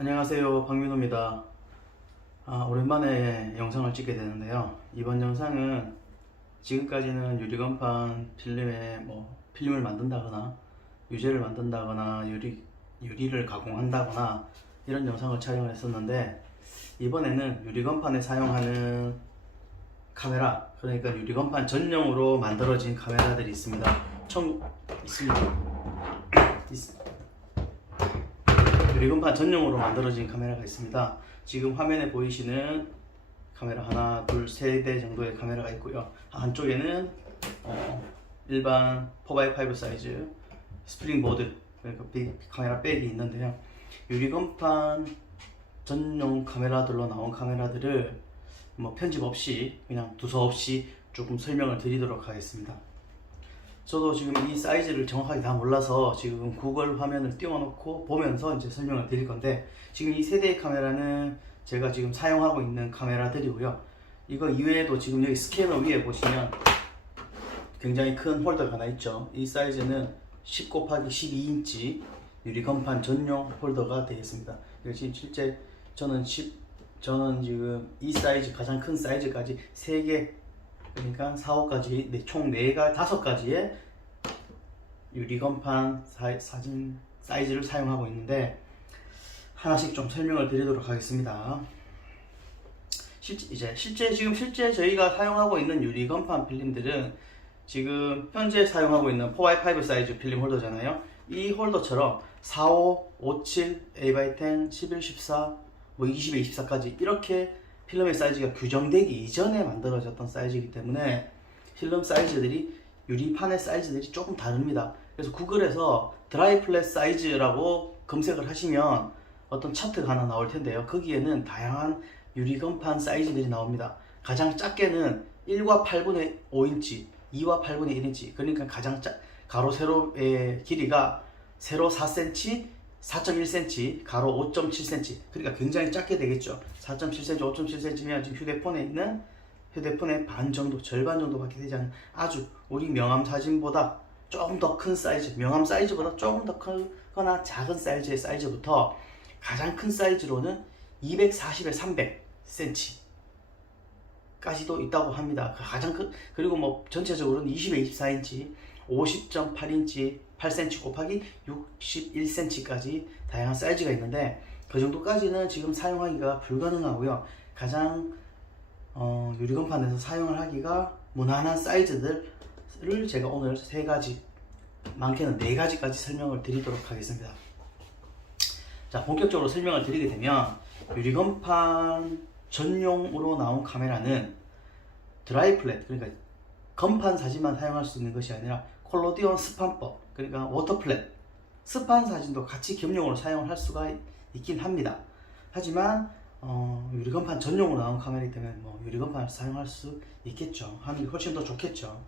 안녕하세요, 박민호입니다. 오랜만에 영상을 찍게 되는데요. 이번 영상은 지금까지는 유리건판 필름에 필름을 만든다거나 유제를 만든다거나 유리를 가공한다거나 이런 영상을 촬영을 했었는데, 이번에는 유리건판에 사용하는 카메라, 그러니까 유리건판 전용으로 만들어진 카메라들이 있습니다. 유리건판 전용으로 만들어진 카메라가 있습니다. 지금 화면에 보이시는 카메라 하나, 둘, 세 대 정도의 카메라가 있고요. 한쪽에는 일반 4x5 사이즈 스프링 보드, 그러니까 카메라 백이 있는데요. 유리건판 전용 카메라들로 나온 카메라들을 편집 없이 그냥 두서없이 조금 설명을 드리도록 하겠습니다. 저도 지금 이 사이즈를 정확하게 다 몰라서 지금 구글 화면을 띄워놓고 보면서 이제 설명을 드릴 건데, 지금 이 세 대의 카메라는 제가 지금 사용하고 있는 카메라들이고요. 이거 이외에도 지금 여기 스캐너 위에 보시면 굉장히 큰 홀더가 하나 있죠. 이 사이즈는 10 곱하기 12인치 유리건판 전용 홀더가 되겠습니다. 지금 실제 저는 지금 이 사이즈, 가장 큰 사이즈까지 3개, 그러니까 4, 5가지, 총 5가지의 유리건판 사진 사이즈를 사용하고 있는데, 하나씩 좀 설명을 드리도록 하겠습니다. 실제 저희가 사용하고 있는 유리건판 필름들은 지금 현재 사용하고 있는 4x5 사이즈 필름 홀더잖아요. 이 홀더처럼 45, 57, A10, 11, 14, 20에 24까지 이렇게 필름의 사이즈가 규정되기 이전에 만들어졌던 사이즈이기 때문에 필름 사이즈들이, 유리판의 사이즈들이 조금 다릅니다. 그래서 구글에서 드라이 플랫 사이즈라고 검색을 하시면 어떤 차트가 하나 나올 텐데요. 거기에는 다양한 유리건판 사이즈들이 나옵니다. 가장 작게는 1과 8분의 5인치, 2와 8분의 1인치, 그러니까 가장 가로 세로의 길이가 세로 4cm, 4.1cm, 가로 5.7cm, 그러니까 굉장히 작게 되겠죠. 4.7cm, 5.7cm면 지금 휴대폰의 반 정도, 절반 정도밖에 되지 않은 아주 우리 명함 사진보다 조금 더 큰 사이즈, 명함 사이즈보다 조금 더 크거나 작은 사이즈의 사이즈부터 가장 큰 사이즈로는 240에 300cm 까지도 있다고 합니다. 가장 큰, 그리고 전체적으로는 20에 24인치, 50.8인치, 8cm 곱하기 61cm까지 다양한 사이즈가 있는데, 그 정도까지는 지금 사용하기가 불가능하고요. 가장 유리건판에서 사용을 하기가 무난한 사이즈들을 제가 오늘 3가지, 많게는 4가지까지 설명을 드리도록 하겠습니다. 자, 본격적으로 설명을 드리게 되면, 유리건판 전용으로 나온 카메라는 드라이 플랫, 그러니까 건판 사진만 사용할 수 있는 것이 아니라 콜로디온 스판법, 그러니까 워터 플랫, 스판 사진도 같이 겸용으로 사용을 할 수가 있긴 합니다. 하지만 유리건판 전용으로 나온 카메라이기 때문에 유리건판을 사용할 수 있겠죠. 하는 게 훨씬 더 좋겠죠.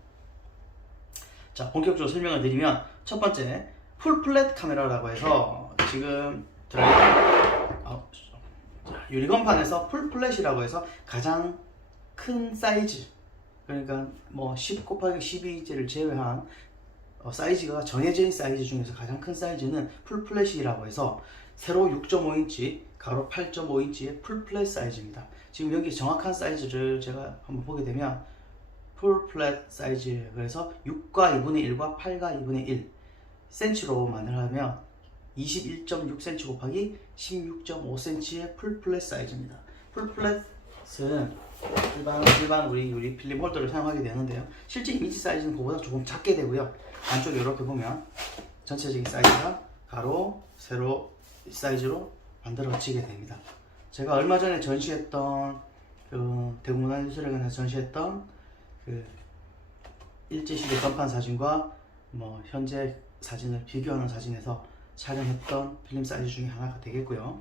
자, 본격적으로 설명을 드리면, 첫 번째 풀 플랫 카메라라고 해서, 지금 유리건판에서 풀 플랫이라고 해서 가장 큰 사이즈, 그러니까 10 곱하기 12인치를 제외한 사이즈가 정해진 사이즈 중에서 가장 큰 사이즈는 풀 플랫이라고 해서 세로 6.5인치, 가로 8.5인치의 풀 플랫 사이즈입니다. 지금 여기 정확한 사이즈를 제가 한번 보게 되면, 풀 플랫 사이즈, 그래서 6과 2분의 1과 8과 2분의 1 cm로 만들면 21.6cm 곱하기 16.5cm의 풀 플랫 사이즈입니다. 풀 플랫은 일반 우리 유리 필름 홀더를 사용하게 되는데요. 실제 이미지 사이즈는 그보다 조금 작게 되고요. 안쪽에 이렇게 보면 전체적인 사이즈가 가로, 세로 사이즈로 만들어지게 됩니다. 제가 얼마 전에 전시했던 대구문화예술회관에서 전시했던 일제시대 건판 사진과 현재 사진을 비교하는 사진에서 촬영했던 필름 사이즈 중에 하나가 되겠고요.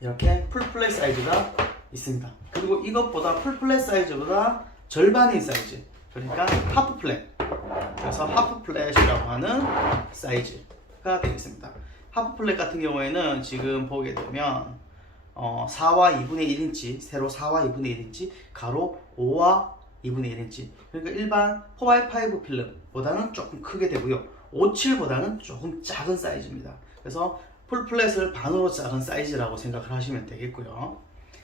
이렇게 풀 플랫 사이즈가 있습니다. 그리고 이것보다 풀 플랫 사이즈보다 절반인 사이즈, 그러니까 하프 플랫, 그래서 하프 플랫이라고 하는 사이즈가 되겠습니다. 하프 플랫 같은 경우에는 지금 보게 되면 4와 2분의 1인치, 세로 4와 2분의 1인치, 가로 5와 2분의 1인치, 그러니까 일반 4x5 필름보다는 조금 크게 되고요. 57보다는 조금 작은 사이즈입니다. 그래서 풀 플랫을 반으로 자른 사이즈라고 생각을 하시면 되겠고요.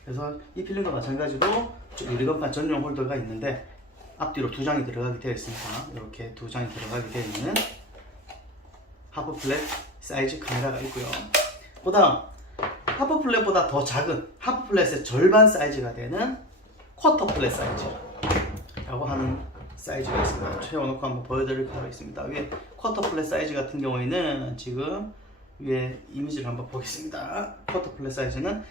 그래서 이 필름과 마찬가지로 유리건판 전용 홀더가 있는데 앞뒤로 두 장이 들어가게 되어 있습니다. 이렇게 두 장이 들어가게 되어 있는 하프 플랫 사이즈 카메라가 있고요. 그 다음 하프 플랫보다 더 작은 하프 플랫의 절반 사이즈가 되는 쿼터 플랫 사이즈라고 하는 사이즈가 있습니다. 채워놓고 한번 보여드리도록 하겠습니다. 위에 쿼터 플랫 사이즈 같은 경우에는 지금 위에 이미지를 한번 보겠습니다. 쿼터 플랫 사이즈는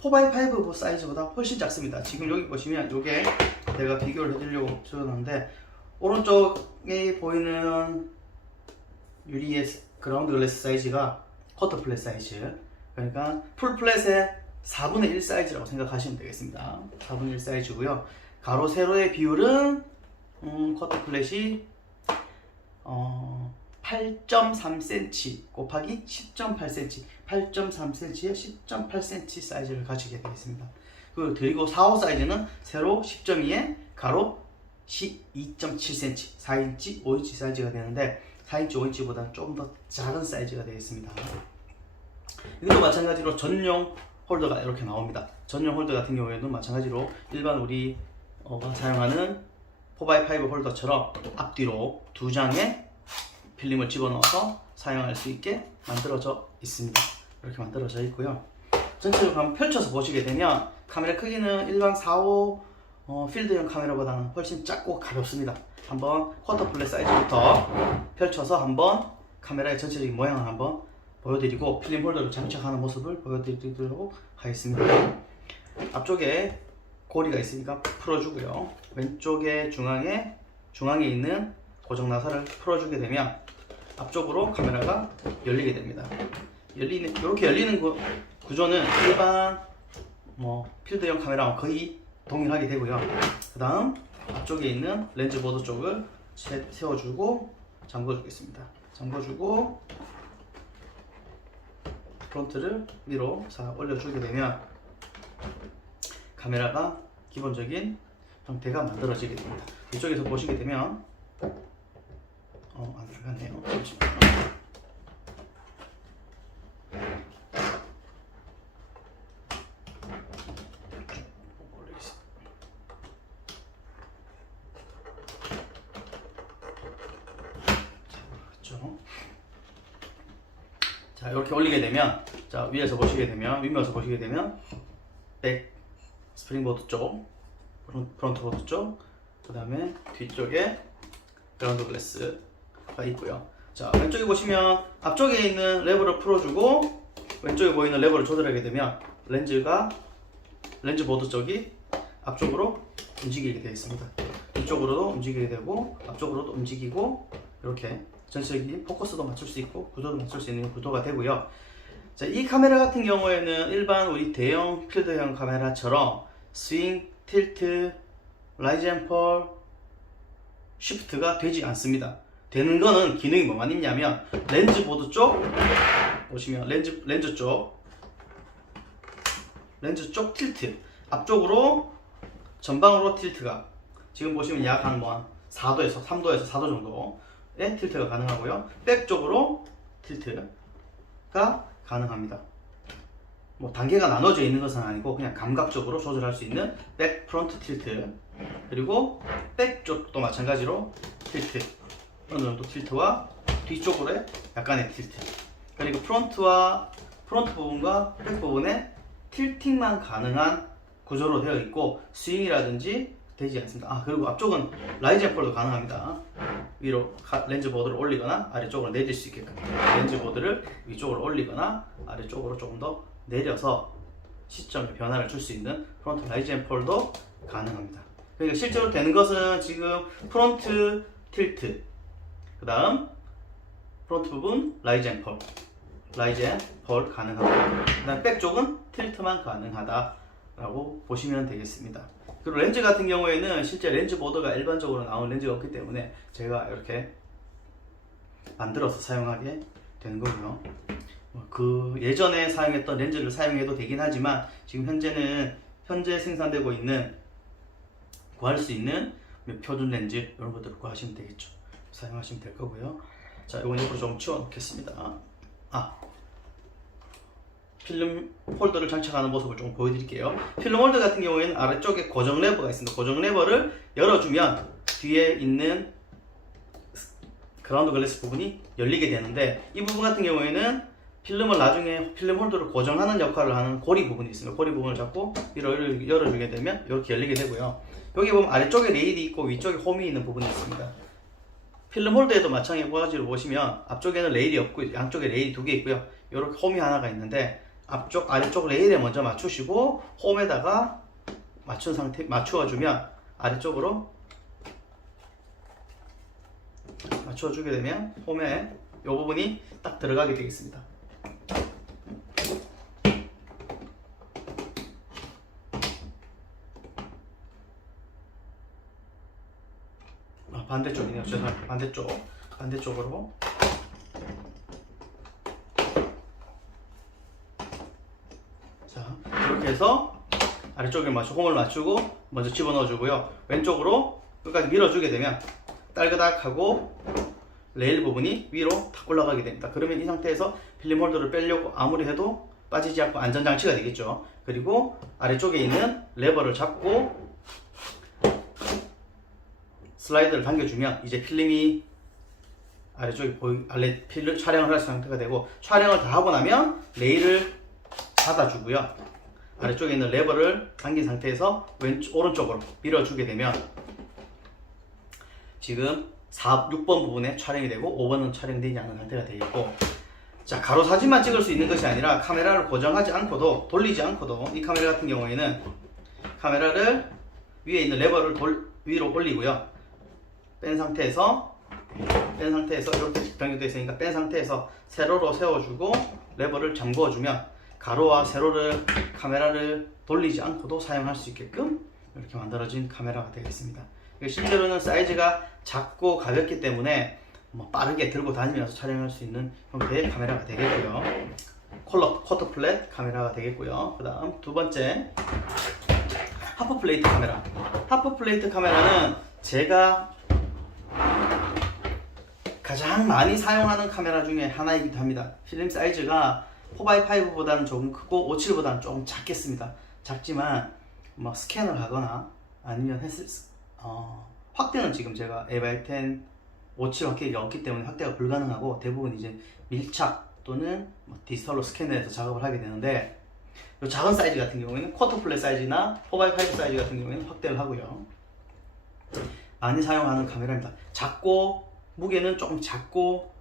4x5 사이즈보다 훨씬 작습니다. 지금 여기 보시면 이게 내가 비교를 해드리려고 적어놨는데 오른쪽에 보이는 유리의 그라운드 글래스 사이즈가 쿼터 플랫 사이즈, 그러니까 풀 플랫의 4분의 1 사이즈라고 생각하시면 되겠습니다. 4분의 1 사이즈고요. 가로 세로의 비율은 쿼터 플랫이 8.3cm 곱하기 10.8cm, 8.3cm에 10.8cm 사이즈를 가지게 되겠습니다. 그리고 4호 사이즈는 세로 10.2에 가로 2.7cm, 4인치, 5인치 사이즈가 되는데 4인치, 5인치보다 좀 더 작은 사이즈가 되겠습니다. 이것도 마찬가지로 전용 홀더가 이렇게 나옵니다. 전용 홀더 같은 경우에는 마찬가지로 일반 우리가 사용하는 4x5 홀더처럼 앞뒤로 두 장의 필름을 집어넣어서 사용할 수 있게 만들어져 있습니다. 이렇게 만들어져 있고요. 전체적으로 한번 펼쳐서 보시게 되면 카메라 크기는 일반 4호 필드형 카메라보다는 훨씬 작고 가볍습니다. 한번 쿼터 플랫 사이즈부터 펼쳐서 한번 카메라의 전체적인 모양을 한번 보여드리고 필름 홀더를 장착하는 모습을 보여드리도록 하겠습니다. 앞쪽에 고리가 있으니까 풀어주고요. 왼쪽에 중앙에 있는 고정 나사를 풀어주게 되면 앞쪽으로 카메라가 열리게 됩니다. 이렇게 열리는 구조는 일반 필드형 카메라와 거의 동일하게 되고요. 그 다음 앞쪽에 있는 렌즈 보드 쪽을 세워주고 잠궈주겠습니다. 잠궈주고 프론트를 위로 올려주게 되면 카메라가 기본적인 형태가 만들어지게 됩니다. 이쪽에서 보시게 되면 안 들어갔네요. 자, 이렇게 올리게 되면, 자, 윗면에서 보시게 되면 백 스프링보드 쪽, 프론트 보드 쪽, 그 다음에 뒤쪽에 그라운드 글래스가 있고요. 자, 왼쪽에 보시면 앞쪽에 있는 레버를 풀어주고 왼쪽에 보이는 레버를 조절하게 되면 렌즈 보드 쪽이 앞쪽으로 움직이게 되어 있습니다. 뒤쪽으로도 움직이게 되고 앞쪽으로도 움직이고 이렇게 전체적인 포커스도 맞출 수 있고 구도도 맞출 수 있는 구도가 되고요. 자, 이 카메라 같은 경우에는 일반 우리 대형 필드형 카메라처럼 스윙, 틸트, 라이즈 앤 펄, 쉬프트가 되지 않습니다. 되는 거는 기능이 뭐만 있냐면 렌즈 보드 쪽 보시면 렌즈 쪽 틸트 앞쪽으로 전방으로 틸트가 지금 보시면 약 한 4도에서 3도에서 4도 정도의 틸트가 가능하고요. 백 쪽으로 틸트가 가능합니다. 단계가 나눠져 있는 것은 아니고 그냥 감각적으로 조절할 수 있는 백 프론트 틸트, 그리고 백 쪽도 마찬가지로 틸트, 어느 정도 틸트와 뒤쪽으로의 약간의 틸트, 그리고 프론트 부분과 백 부분의 틸팅만 가능한 구조로 되어 있고 스윙이라든지 되지 않습니다. 그리고 앞쪽은 라이즈 앤 펄도 가능합니다. 위로 렌즈 보드를 올리거나 아래쪽으로 내릴 수 있게끔 렌즈 보드를 위쪽으로 올리거나 아래쪽으로 조금 더 내려서 시점의 변화를 줄 수 있는 프론트 라이즈 앤 펄도 가능합니다. 그러니까 실제로 되는 것은 지금 프론트 틸트, 그 다음 프론트 부분 라이즈 앤 펄 가능하고, 그 다음 백 쪽은 틸트만 가능하다라고 보시면 되겠습니다. 그리고 렌즈 같은 경우에는 실제 렌즈 보드가 일반적으로 나온 렌즈가 없기 때문에 제가 이렇게 만들어서 사용하게 되는 거고요. 그 예전에 사용했던 렌즈를 사용해도 되긴 하지만 지금 현재 생산되고 있는 구할 수 있는 표준 렌즈 이런 것들을 구하시면 되겠죠. 사용하시면 될 거고요. 자, 이건 옆으로 좀 치워 놓겠습니다. 필름 홀더를 장착하는 모습을 좀 보여드릴게요. 필름 홀더 같은 경우에는 아래쪽에 고정 레버가 있습니다. 고정 레버를 열어주면 뒤에 있는 그라운드 글래스 부분이 열리게 되는데, 이 부분 같은 경우에는 필름을 나중에 필름 홀더를 고정하는 역할을 하는 고리 부분이 있습니다. 고리 부분을 잡고 위로 열어주게 되면 이렇게 열리게 되고요. 여기 보면 아래쪽에 레일이 있고 위쪽에 홈이 있는 부분이 있습니다. 필름 홀더에도 마찬가지로 보시면 앞쪽에는 레일이 없고 양쪽에 레일이 두 개 있고요. 이렇게 홈이 하나가 있는데, 앞쪽 아래쪽 레일에 먼저 맞추시고 홈에다가 맞춘 상태 맞추어주면 아래쪽으로 맞춰주게 되면 홈에 이 부분이 딱 들어가게 되겠습니다. 반대쪽이네요. 죄송합니다. 반대쪽으로. 자, 이렇게 해서 아래쪽에 홈을 맞추고 먼저 집어넣어 주고요. 왼쪽으로 끝까지 밀어주게 되면 딸그닥하고 레일 부분이 위로 탁 올라가게 됩니다. 그러면 이 상태에서 필름 홀더를 빼려고 아무리 해도 빠지지 않고 안전장치가 되겠죠. 그리고 아래쪽에 있는 레버를 잡고 슬라이드를 당겨주면 이제 필름이 아래쪽에 필름 촬영을 할 상태가 되고, 촬영을 다 하고 나면 레일을 닫아주고요. 아래쪽에 있는 레버를 당긴 상태에서 오른쪽으로 밀어주게 되면 지금 6번 부분에 촬영이 되고 5번은 촬영되지 않은 상태가 되겠고, 자, 가로 사진만 찍을 수 있는 것이 아니라 카메라를 고정하지 않고도, 돌리지 않고도, 이 카메라 같은 경우에는 카메라를 위에 있는 레버를 위로 올리고요. 뺀 상태에서 이렇게 변경되어 있으니까 뺀 상태에서 세로로 세워주고 레버를 잠궈주면 가로와 세로를 카메라를 돌리지 않고도 사용할 수 있게끔 이렇게 만들어진 카메라가 되겠습니다. 실제로는 사이즈가 작고 가볍기 때문에 빠르게 들고 다니면서 촬영할 수 있는 형태의 카메라가 되겠고요. 쿼터 플랫 카메라가 되겠고요. 그 다음 두 번째, 하프 플레이트 카메라. 하프 플레이트 카메라는 제가 가장 많이 사용하는 카메라 중에 하나이기도 합니다. 필름 사이즈가 4x5보다는 조금 크고 57보다는 조금 작겠습니다. 작지만 스캔을 하거나 아니면 확대는 지금 제가 A10 57 확대기가 없기 때문에 확대가 불가능하고, 대부분 이제 밀착 또는 디지털로 스캔해서 작업을 하게 되는데, 이 작은 사이즈 같은 경우에는 쿼터 플랫 사이즈나 4x5 사이즈 같은 경우에는 확대를 하고요. 많이 사용하는 카메라입니다. 작고 무게는 조금 작고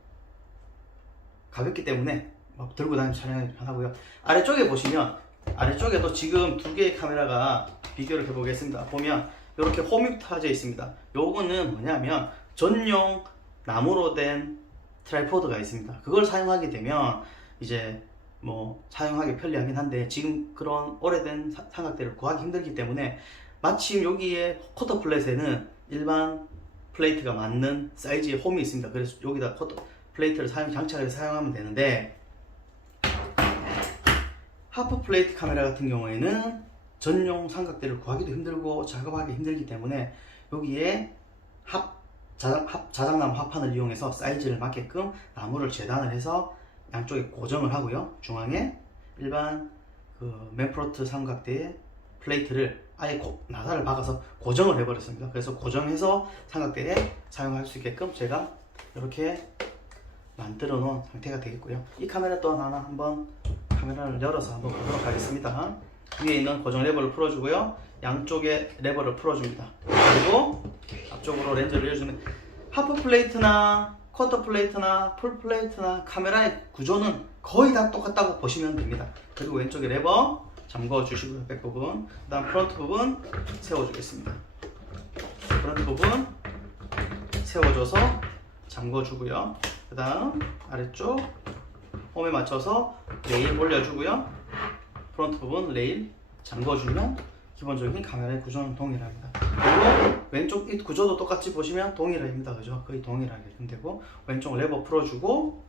가볍기 때문에 들고 다니면서 촬영이 편하고요. 아래쪽에 보시면, 아래쪽에도 지금 두 개의 카메라가 비교를 해보겠습니다. 보면 이렇게 홈이 타져 있습니다. 요거는 뭐냐면 전용 나무로 된 트라이포드가 있습니다. 그걸 사용하게 되면 이제 사용하기 편리하긴 한데, 지금 그런 오래된 삼각대를 구하기 힘들기 때문에 마침 여기에 쿼터 플랫에는 일반 플레이트가 맞는 사이즈의 홈이 있습니다. 그래서 여기다 쿼터 플레이트를 장착해서 사용하면 되는데, 하프 플레이트 카메라 같은 경우에는 전용 삼각대를 구하기도 힘들고 작업하기 힘들기 때문에 여기에 자작나무 합판을 이용해서 사이즈를 맞게끔 나무를 재단을 해서 양쪽에 고정을 하고요. 중앙에 일반 맨프로트 삼각대의 플레이트를 아예 나사를 박아서 고정을 해버렸습니다. 그래서 고정해서 삼각대에 사용할 수 있게끔 제가 이렇게 만들어 놓은 상태가 되겠고요. 이 카메라 또한 하나 한번 카메라를 열어서 한번 보도록 하겠습니다. 위에 있는 고정 레버를 풀어주고요. 양쪽에 레버를 풀어줍니다. 그리고 앞쪽으로 렌즈를 열어주면 하프 플레이트나 쿼터 플레이트나 풀 플레이트나 카메라의 구조는 거의 다 똑같다고 보시면 됩니다. 그리고 왼쪽에 레버 잠궈 주시고요. 백 부분, 그 다음 프론트 부분 세워주겠습니다. 프론트 부분 세워줘서 잠궈 주고요. 그 다음 아래쪽 홈에 맞춰서 레일 올려주고요. 프론트 부분 레일 잠궈주면 기본적인 카메라의 구조는 동일합니다. 그리고 왼쪽 이 구조도 똑같이 보시면 동일합니다. 그죠? 거의 동일하게 되고, 왼쪽 레버 풀어주고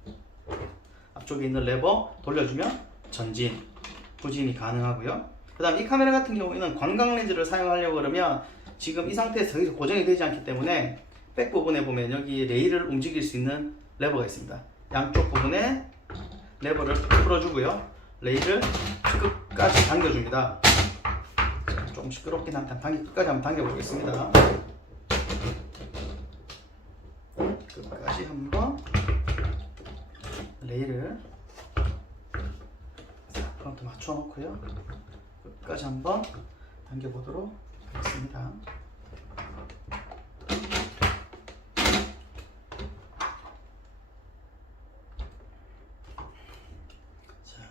앞쪽에 있는 레버 돌려주면 전진, 후진이 가능하고요. 그 다음 이 카메라 같은 경우에는 광각 렌즈를 사용하려고 그러면 지금 이 상태에서 여기서 고정이 되지 않기 때문에 백 부분에 보면 여기 레일을 움직일 수 있는 레버가 있습니다. 양쪽 부분에 레버를 풀어주고요. 레일을 끝까지 당겨줍니다. 자, 조금 시끄럽긴 한데 끝까지 한번 당겨보겠습니다. 끝까지 한번 레일을 프론트 맞춰 놓고요. 끝까지 한번 당겨보도록 하겠습니다. 자,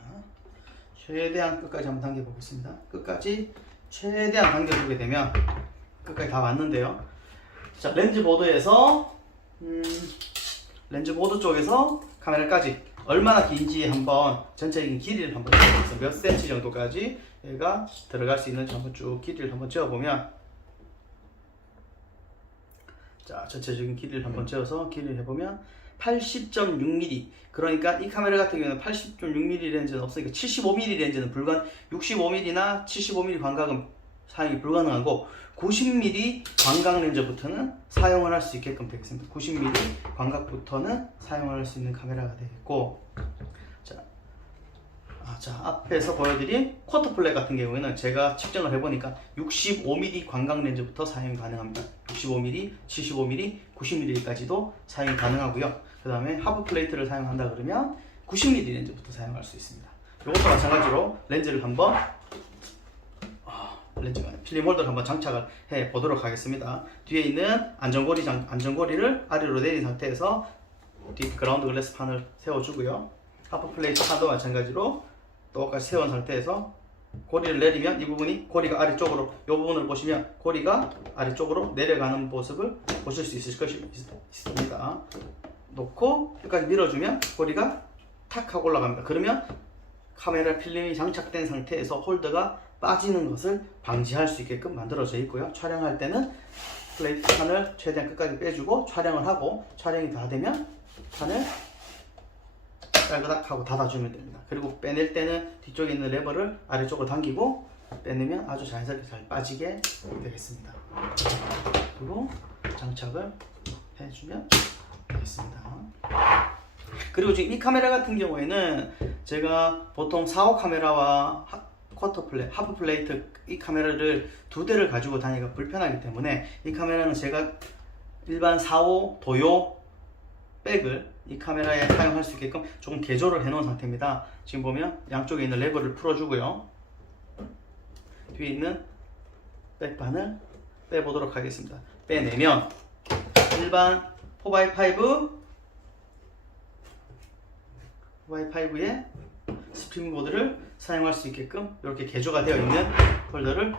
최대한 끝까지 한번 당겨보겠습니다. 끝까지 최대한 당겨주게 되면 끝까지 다 왔는데요. 자, 렌즈 보드에서 렌즈 보드 쪽에서 카메라까지 얼마나 긴지 한번 전체적인 길이를 한번 재보겠습니다. 몇 센치 정도까지 얘가 들어갈 수 있는지 한번 쭉 길이를 한번 재어보면, 자, 전체적인 길이를 한번 재어서 길이를 해보면 80.6mm. 그러니까 이 카메라 같은 경우는 80.6mm 렌즈는 없으니까 75mm 렌즈는 65mm나 75mm 광각은 사용이 불가능하고 90mm 광각 렌즈부터는 사용을 할 수 있게끔 되겠습니다. 90mm 광각부터는 사용을 할 수 있는 카메라가 되겠고, 자, 앞에서 보여드린 쿼터 플랫 같은 경우에는 제가 측정을 해보니까 65mm 광각 렌즈부터 사용이 가능합니다. 65mm, 75mm, 90mm까지도 사용이 가능하고요. 그 다음에 하프 플레이트를 사용한다 그러면 90mm 렌즈부터 사용할 수 있습니다. 이것도 마찬가지로 렌즈를 한번 필름 홀더를 한번 장착을 해 보도록 하겠습니다. 뒤에 있는 안전고리를 아래로 내린 상태에서 뒷 그라운드 글래스 판을 세워주고요. 하프 플레이트 판도 마찬가지로 똑같이 세운 상태에서 고리를 내리면 이 부분이 고리가 아래쪽으로, 이 부분을 보시면 고리가 아래쪽으로 내려가는 모습을 보실 수 있을 것입니다. 놓고 끝까지 밀어주면 고리가 탁 하고 올라갑니다. 그러면 카메라 필름이 장착된 상태에서 홀더가 빠지는 것을 방지할 수 있게끔 만들어져 있고요. 촬영할 때는 플레이트 판을 최대한 끝까지 빼주고 촬영을 하고, 촬영이 다 되면 판을 깔그닥 하고 닫아주면 됩니다. 그리고 빼낼 때는 뒤쪽에 있는 레버를 아래쪽으로 당기고 빼내면 아주 자연스럽게 잘 빠지게 되겠습니다. 그리고 장착을 해주면 되겠습니다. 그리고 지금 이 카메라 같은 경우에는 제가 보통 4호 카메라와 쿼터 플랫, 하프 플레이트 이 카메라를 두 대를 가지고 다니기가 불편하기 때문에 이 카메라는 제가 일반 4호 도요 백을 이 카메라에 사용할 수 있게끔 조금 개조를 해 놓은 상태입니다. 지금 보면 양쪽에 있는 레버를 풀어주고요. 뒤에 있는 백판을 빼보도록 하겠습니다. 빼내면 일반 4x5의 스프링 보드를 사용할 수 있게끔 이렇게 개조가 되어 있는 홀더를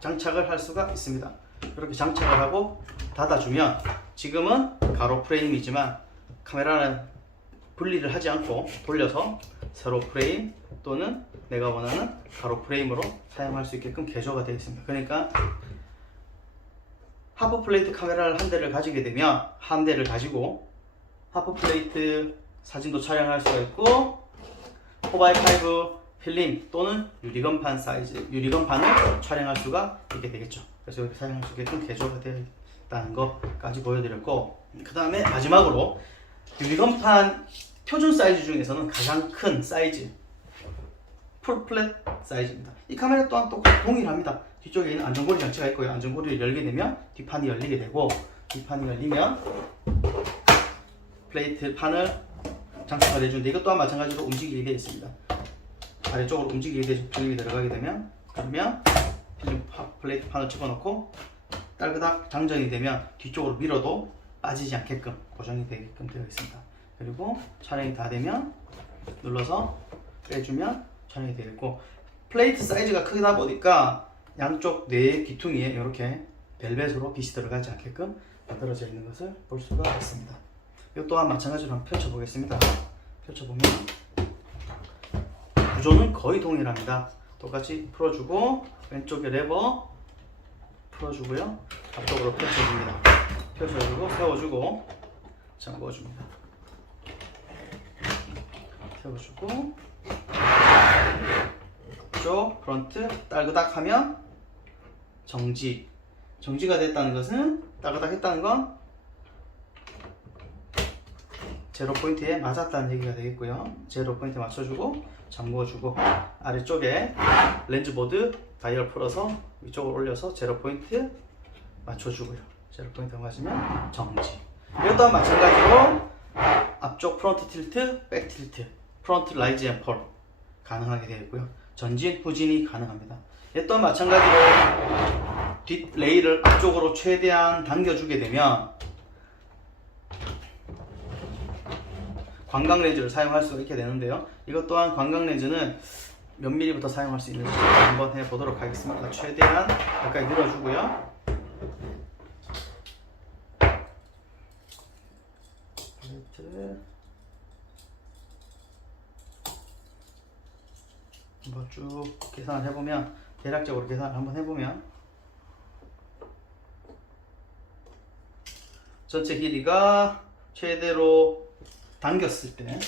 장착을 할 수가 있습니다. 이렇게 장착을 하고 닫아주면 지금은 가로 프레임이지만 카메라는 분리를 하지 않고 돌려서 세로 프레임 또는 내가 원하는 가로 프레임으로 사용할 수 있게끔 개조가 되어 있습니다. 그러니까 하프 플레이트 카메라를 한 대를 가지게 되면 한 대를 가지고 하프 플레이트 사진도 촬영할 수가 있고 4x5 필름 또는 유리건판 사이즈, 유리건판을 촬영할 수가 있게 되겠죠. 그래서 이렇게 사용할 수 있게끔 개조가 되어 있다는 것까지 보여드렸고, 그 다음에 마지막으로 유리건판 표준 사이즈 중에서는 가장 큰 사이즈 풀 플랫 사이즈입니다. 이 카메라 또한 똑같이 동일합니다. 뒤쪽에 있는 안전고리 장치가 있고요. 안전고리를 열게 되면 뒷판이 열리게 되고, 뒷판이 열리면 플레이트 판을 장착을 해주는데 이것 또한 마찬가지로 움직이게 되어 있습니다. 아래쪽으로 움직이게 되죠. 필름이 들어가게 되면, 그러면 필름 플레이트 판을 집어넣고 딸그닥 장전이 되면 뒤쪽으로 밀어도 빠지지 않게끔 고정이 되게끔 되어 있습니다. 그리고 촬영이 다 되면 눌러서 빼주면 촬영이 되겠고, 플레이트 사이즈가 크다 보니까 양쪽 네 귀퉁이에 이렇게 벨벳으로 빛이 들어가지 않게끔 만들어져 있는 것을 볼 수가 있습니다. 이것 또한 마찬가지로 한번 펼쳐보겠습니다. 펼쳐보면 구조는 거의 동일합니다. 똑같이 풀어주고 왼쪽에 레버 풀어주고요. 앞쪽으로 펼쳐줍니다. 펼쳐주고 세워주고 잠궈줍니다. 세워주고 쪽 프런트 딸그닥 하면 정지가 됐다는 것은, 딸그닥 했다는 건 제로 포인트에 맞았다는 얘기가 되겠고요. 제로 포인트 맞춰주고 잠궈주고 아래쪽에 렌즈보드 다이얼 풀어서 위쪽으로 올려서 제로 포인트 맞춰주고요. 제로 포인트 맞으면 정지. 이것 또한 마찬가지로 앞쪽 프론트 틸트, 백 틸트, 프론트 라이즈 앤 펄 가능하게 되어 있고요. 전진, 후진이 가능합니다. 이 또한 마찬가지로 뒷 레일을 앞쪽으로 최대한 당겨주게 되면 광각 렌즈를 사용할 수 있게 되는데요. 이것 또한 광각 렌즈는 몇 미리부터 사용할 수 있는지 한번 해보도록 하겠습니다. 최대한 가까이 늘어주고요. 한번 쭉 계산을 해보면, 대략적으로 계산을 한번 해보면 전체 길이가 최대로 당겼을 때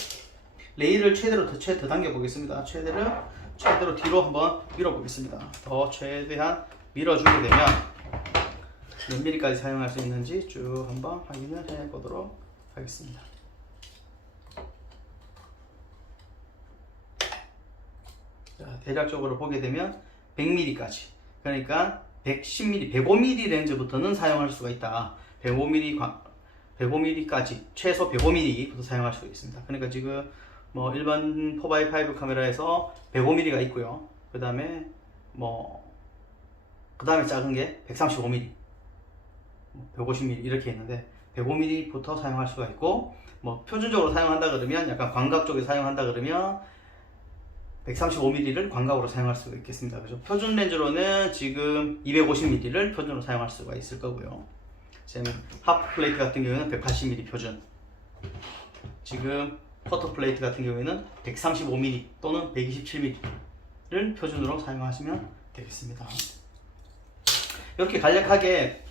레일을 최대로 더 당겨 보겠습니다. 최대로 뒤로 한번 밀어 보겠습니다. 더 최대한 밀어주게 되면 몇 미리까지 사용할 수 있는지 쭉 한번 확인을 해 보도록 하겠습니다. 자, 대략적으로 보게 되면 100mm까지, 그러니까 110mm, 105mm 렌즈부터는 사용할 수가 있다. 105mm까지 최소 105mm부터 사용할 수가 있습니다. 그러니까 지금 뭐 일반 4x5 카메라에서 105mm가 있고요. 그 다음에 작은 게 135mm, 150mm 이렇게 있는데 105mm부터 사용할 수가 있고, 뭐 표준적으로 사용한다 그러면 약간 광각 쪽에 사용한다 그러면 135mm를 광각으로 사용할 수가 있겠습니다. 그래서 표준 렌즈로는 지금 250mm를 표준으로 사용할 수가 있을 거고요. 하프 플레이트 같은 경우에는 180mm 표준, 지금 쿼터 플레이트 같은 경우에는 135mm 또는 127mm를 표준으로 사용하시면 되겠습니다. 이렇게 간략하게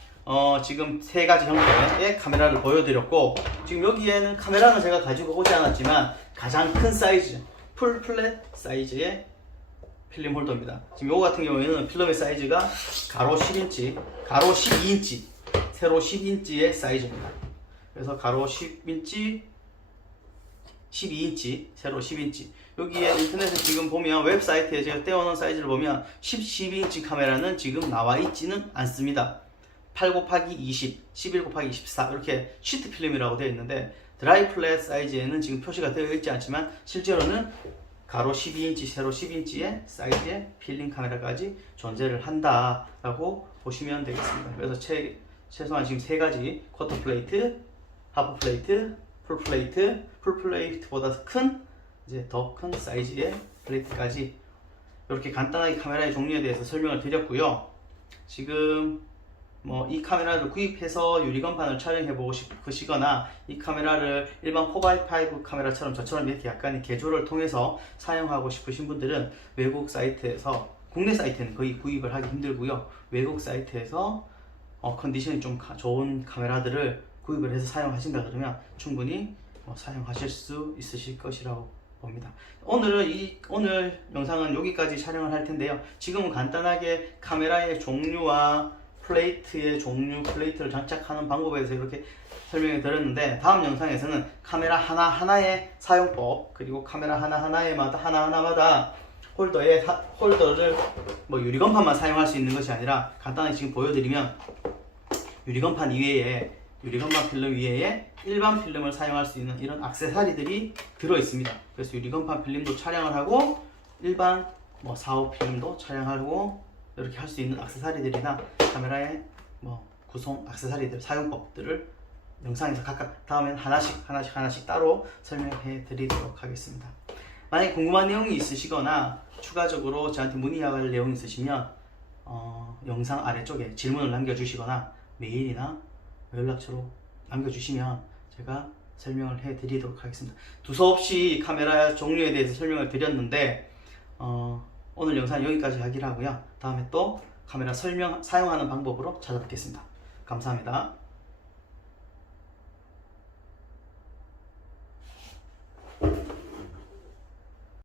지금 세 가지 형태의 카메라를 보여드렸고, 지금 여기에는 카메라는 제가 가지고 오지 않았지만 가장 큰 사이즈, 풀 플랫 사이즈의 필름 홀더입니다. 지금 요거 같은 경우에는 필름의 사이즈가 가로 10인치, 가로 12인치, 세로 10인치의 사이즈입니다. 그래서 가로 10인치, 12인치, 세로 10인치. 여기에 인터넷에 지금 보면 웹사이트에 제가 떼어놓은 사이즈를 보면 12인치 카메라는 지금 나와 있지는 않습니다. 8 곱하기 20, 11 곱하기 24 이렇게 시트 필름이라고 되어 있는데, 드라이 플랫 사이즈에는 지금 표시가 되어 있지 않지만 실제로는 가로 12인치, 세로 10인치의 사이즈의 필름 카메라까지 존재를 한다라고 보시면 되겠습니다. 그래서 최소한 지금 세 가지, 쿼터 플레이트, 하프 플레이트, 풀 플레이트, 풀 플레이트보다 더 큰 사이즈의 플레이트까지 이렇게 간단하게 카메라의 종류에 대해서 설명을 드렸고요. 지금 이 카메라를 구입해서 유리건판을 촬영해 보고 싶으시거나 이 카메라를 일반 4x5 카메라처럼 저처럼 이렇게 약간의 개조를 통해서 사용하고 싶으신 분들은 외국 사이트에서, 국내 사이트는 거의 구입을 하기 힘들고요. 외국 사이트에서 컨디션이 좀 좋은 카메라들을 구입을 해서 사용하신다 그러면 충분히 사용하실 수 있으실 것이라고 봅니다. 오늘 영상은 여기까지 촬영을 할 텐데요. 지금은 간단하게 카메라의 종류와 플레이트의 종류, 플레이트를 장착하는 방법에 대해서 이렇게 설명을 드렸는데, 다음 영상에서는 카메라 하나하나의 사용법, 그리고 카메라 하나하나마다 홀더를 유리건판만 사용할 수 있는 것이 아니라, 간단하게 지금 보여드리면 유리건판 필름 위에 일반 필름을 사용할 수 있는 이런 액세서리들이 들어 있습니다. 그래서 유리건판 필름도 촬영을 하고 일반 4호 필름도 촬영하고 이렇게 할 수 있는 액세서리들이나 카메라의 구성 액세서리들, 사용법들을 영상에서 각각 다음엔 하나씩 따로 설명해 드리도록 하겠습니다. 만약에 궁금한 내용이 있으시거나 추가적으로 저한테 문의할 내용이 있으시면 영상 아래쪽에 질문을 남겨주시거나 메일이나 연락처로 남겨주시면 제가 설명을 해 드리도록 하겠습니다. 두서없이 카메라 종류에 대해서 설명을 드렸는데 오늘 영상 여기까지 하기로 하고요. 다음에 또 카메라 사용하는 방법으로 찾아뵙겠습니다. 감사합니다.